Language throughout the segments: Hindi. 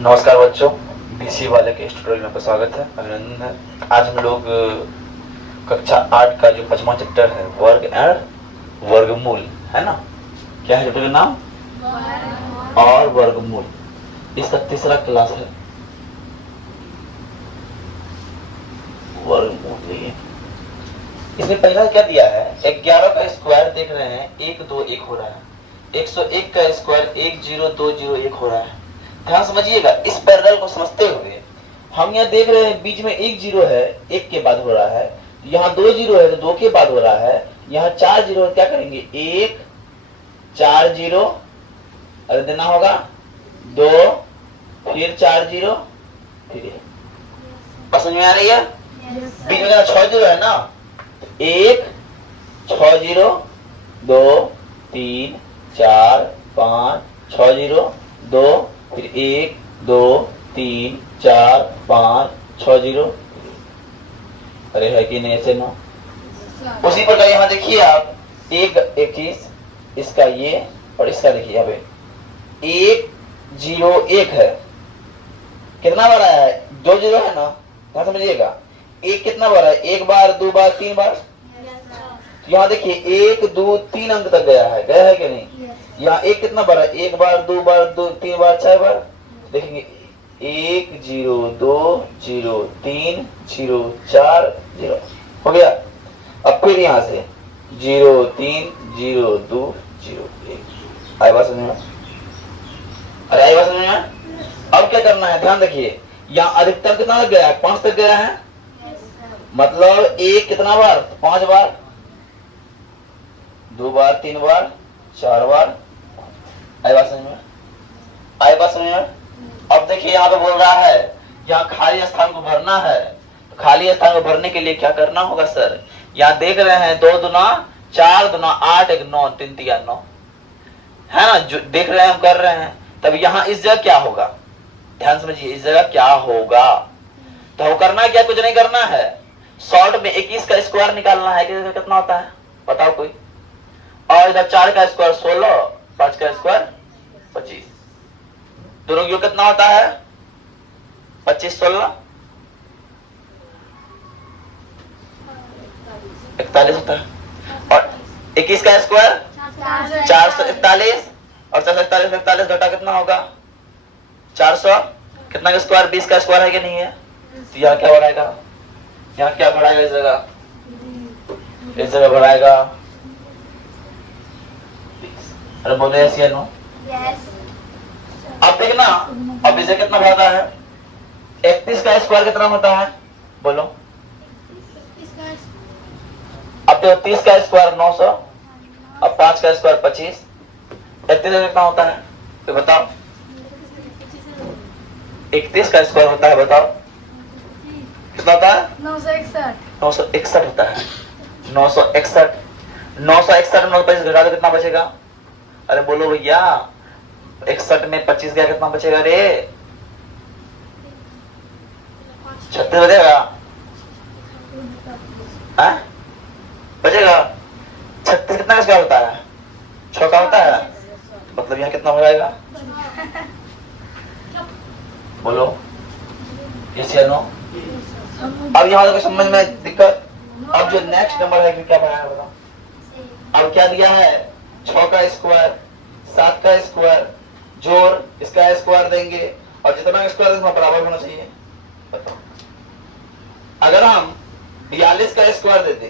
नमस्कार बच्चों, बीसीए वाले के इस ट्यूटोरियल में आपका स्वागत है, अभिनंदन है। आज हम लोग कक्षा 8 का जो 5वां चैप्टर है वर्ग एंड वर्गमूल है ना। क्या है चैप्टर का नाम? और वर्गमूल। इसका तीसरा क्लास है वर्गमूल। इसमें पहला क्या दिया है? 11 का स्क्वायर देख रहे हैं, 1 2 1 हो रहा है। 101 का स्क्वायर 10201 हो रहा है। ध्यान समझिएगा, इस पैरेलल को समझते हुए हम यहाँ देख रहे हैं बीच में 1 0 है, 1 के बाद हो रहा है। यहाँ 2 0 है तो 2 के बाद हो रहा है। यहाँ 4 0 है, क्या करेंगे? 1 4 0, अरे देना होगा 2, फिर 4 0, फिर 1। समझ में आ रही है? बीच में 6 0 है ना, 1 6 0 2 3 4 5 6 0 2, फिर 1 2 3 4 5 6 0। अरे है कि नहीं? ऐसे ना। उसी प्रकार यहाँ देखिए आप 1 21, इसका ये और इसका देखिए यहाँ पे 1 0 1 है। कितना बार आया है? 2 0 है ना। ध्यान समझिएगा, 1 कितना बार है? 1 बार 2 बार 3 बार। यहाँ देखिए 1 2 3 अंक तक गया है कि नहीं? यहाँ 1 कितना बार है? 1 बार 2 बार 3 बार 4 बार। देखेंगे 1 0 2 0 3 0 4 0 हो गया। अब फिर यहाँ से 0 3 0 2 0 1। आए बात समझ में? अरे आए बात समझ में? अब क्या करना है? ध्यान देखिए, यहाँ अधिकतम कितना तक गया है? 5 तक गया है। मतलब 1 कितना बार? 5 बार, 2 बार 3 बार 4 बार। आई बात समझ में? आई बात समझ में? अब देखिए यहाँ पे बोल रहा है यहाँ खाली स्थान को भरना है। तो खाली स्थान को भरने के लिए क्या करना होगा सर? यहाँ देख रहे हैं 2 दूना 4 दूना 8 1 9 3 3 9 है ना। जो देख रहे हैं हम कर रहे हैं, तब यहाँ इस जगह क्या होगा? ध्यान समझिए, इस जगह क्या होगा? तो करना क्या? कुछ नहीं करना है। शॉर्ट में 21 का स्क्वायर निकालना है। कितना होता है बताओ कोई? और इधर 4 का स्क्वायर 16, 5 का स्क्वायर 25। दोनों योग कितना होता है? 25 16 41 होता है। और 21 का स्क्वायर 441, और 441 41 घटा कितना होगा? 400। कितना का स्क्वायर? 20 का स्क्वायर है कि नहीं है? तो यहाँ क्या बढ़ाएगा? यहाँ क्या बढ़ाएगा? इस जगह बढ़ाएगा। अरे बोले यस या नो? अब देखना, अब इसे कितना बढ़ाता है? 31 का स्क्वायर कितना होता है बोलो? अब तो 30 का स्क्वायर 900, अब 5 का स्क्वायर 25। 31 का कितना होता है तो बताओ? 31 का स्क्वायर होता है, बताओ कितना होता है? 961 होता है। 961 961 में 25 घटा दो, कितना बचेगा? अरे बोलो भैया, 61 में 25 गया, कितना बचेगा रे? 36 बचेगा। बचेगा 36। कितना का स्क्वायर होता है? 6 का होता है। मतलब यहाँ कितना हो जाएगा बोलो? यस या नो? अब यहाँ तो समझ में दिक्कत। अब जो नेक्स्ट नंबर है क्या बनाया बताओ? अब क्या दिया है? 6 का स्क्वायर 7 का स्क्वायर जोड़ इसका स्क्वायर देंगे, और जितना स्क्वायर देंगे बराबर होना चाहिए। बताओ, अगर हम 42 का स्क्वायर देते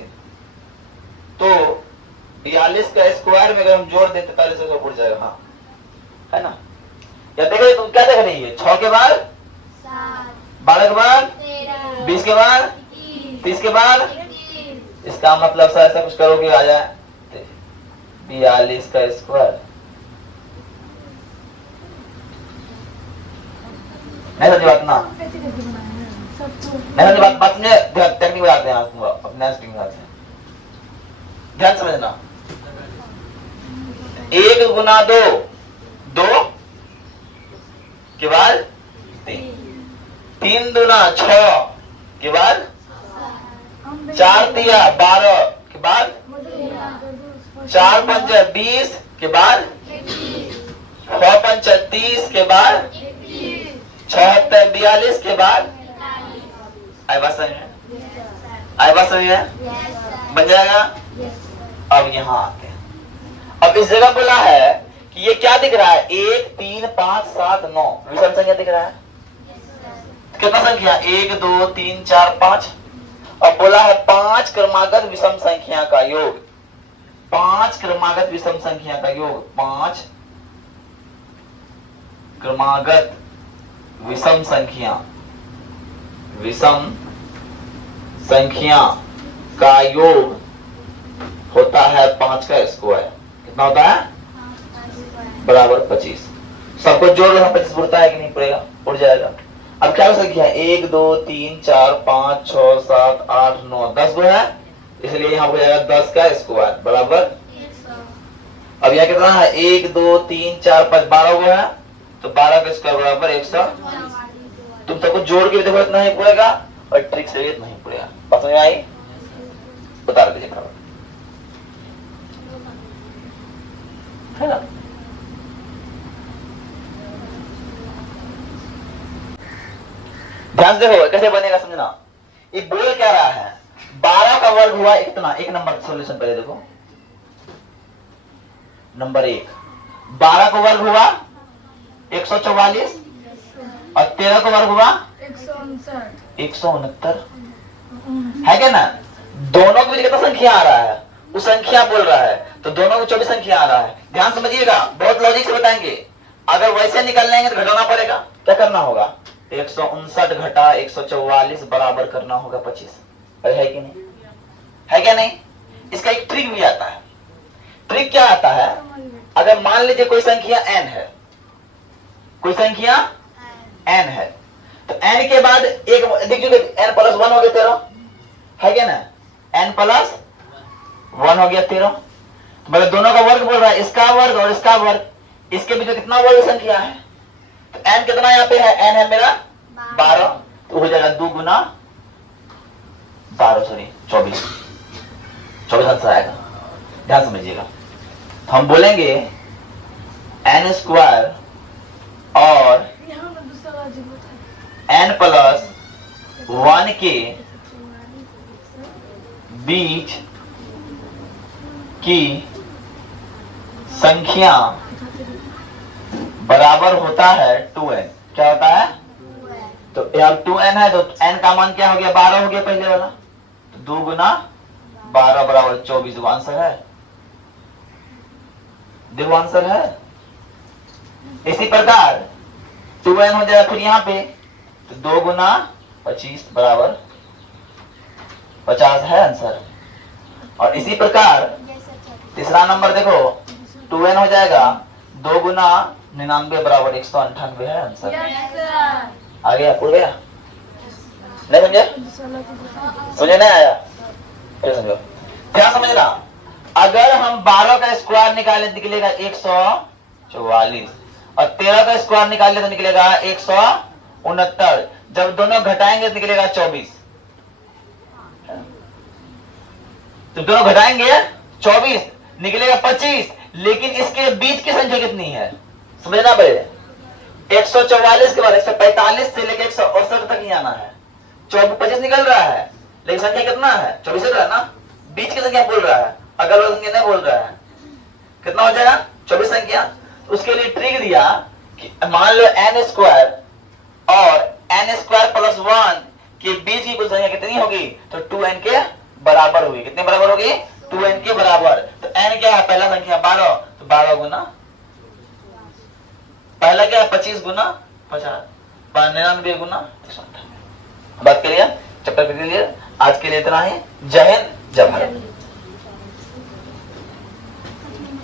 तो 42 का स्क्वायर में अगर हम जोड़ देते 43 से उड़ जाएगा। हाँ है ना? या देखो तुम क्या देख रही है? 6 के बाद 12 के बाद 20 के बाद 30 के बाद, इसका मतलब सर ऐसा कुछ करोगे आ जाए 42 का स्क्वायर। नहीं समझी बात ना? नहीं समझी बात में टेक्निक बताते हैं आपको, अपने बताते हैं। ध्यान समझना, 1 गुना 2 2 के बाद 3 दूना 6 के बाद 4 तिया 12 के बाद 4 पंचा 20 के बाद 6 पंचा 30 के बाद 76 42 के बाद आई बात समझ में? आई बात समझ में? बन जाएगा। अब यहाँ आते हैं, अब इस जगह बोला है कि ये क्या दिख रहा है, 1 3 5 7 9 विषम संख्या दिख रहा है। कितना संख्या, 1 2 3 4 5। अब बोला है 5 क्रमागत विषम संख्या का योग, 5 क्रमागत विषम संख्या का योग, 5 क्रमागत विषम संख्या का योग होता है 5 का स्क्वायर। कितना होता है, बराबर 25। सबको जोड़ लो, 25 उड़ता है कि नहीं उड़ेगा, उड़ जाएगा। अब क्या संख्या है, 1 2 3 4 5 6 7 8 9 10 गो है, इसलिए यहाँ हो जाएगा 10 का स्क्वायर बराबर 100। अब यहाँ कितना है, 1 2 3 4 5 12 गो है, तो 12 का स्क्वायर बराबर 100। तुम सबको जोड़ के देखो इतना ही पड़ेगा और ट्रिक से भी इतना ही पड़ेगा। बात समझ में आई? बता दीजिए बराबर है ना। ध्यान से देखो कैसे बनेगा, समझना। ये बोल क्या रहा है, 12 का वर्ग हुआ इतना, एक नंबर सॉल्यूशन पहले देखो। नंबर 1, 12 का वर्ग हुआ 144 और 13 का वर्ग हुआ 169 है क्या ना। दोनों के बीच कितना संख्या आ रहा है, वो संख्या बोल रहा है, तो दोनों को 24 संख्या आ रहा है। ध्यान समझिएगा, बहुत लॉजिक से बताएंगे। अगर वैसे निकलने हैं तो घटाना पड़ेगा। क्या करना होगा, 159 घटा 144 बराबर करना होगा 25। है कि नहीं, है क्या नहीं? इसका एक ट्रिक भी आता है। ट्रिक क्या आता है, अगर मान लीजिए कोई संख्या n है, कोई संख्या n है, तो n के बाद एक देख चुके, n प्लस 1 हो गया 13, है क्या ना। n प्लस 1 हो गया 13, तो मतलब दोनों का वर्ग बोल रहा है, इसका वर्ग और इसका वर्ग, इसके बीच में कितना वर्ग संख्या है, तो n कितना यहाँ पे है, n है मेरा 12, तो हो जाएगा 2 गुना 12 सॉरी 24 आंसर आएगा। ध्यान समझिएगा, तो हम बोलेंगे n स्क्वायर और n प्लस 1 के बीच की संख्या बराबर होता है 2n। क्या होता है, तो यहाँ 2n है, तो n का मान क्या हो गया, 12 हो गया पहले वाला, तो 2 गुना 12 बराबर 24। वो आंसर है, देखो आंसर है। इसी प्रकार 2n हो जाएगा फिर यहाँ पे, तो 2 गुना 25 बराबर 50 है आंसर। और इसी प्रकार तीसरा नंबर देखो, 2n हो जाएगा 2 गुना 99 बराबर 198 है आंसर। आ गया, उड़ गया, नहीं समझे, समझे नहीं आया, फिर समझो। क्या समझना, अगर हम 12 का स्क्वायर निकाले तो निकलेगा 144 और 13 का स्क्वायर निकाले तो निकलेगा 169। जब दोनों घटाएंगे तो निकलेगा 24। तो दोनों घटाएंगे 24 निकलेगा 25, लेकिन इसके बीच की संख्या कितनी है समझना पड़ेगा। 144 के बाद 145 से लेकर 168 तक ही आना है। 25 निकल रहा है, लेकिन संख्या कितना है, 24 है ना, बीच की संख्या बोल रहा है, अगल वाली संख्या नहीं बोल रहा है। कितना हो जाएगा, 24 संख्या। उसके लिए ट्रिक दिया कि मान लो n स्क्वायर और n स्क्वायर प्लस 1 के बीच की कुल संख्या कितनी होगी, तो 2n के बराबर होगी। कितने बराबर होगी, 2n के बराबर। तो n क्या है, पहला संख्या 12, तो 12 गुना पहला क्या है 25 गुना 50, 99 गुना 198। बात करिए चैप्टर के लिए। आज के लिए इतना ही। जय हिंद, जय भारत।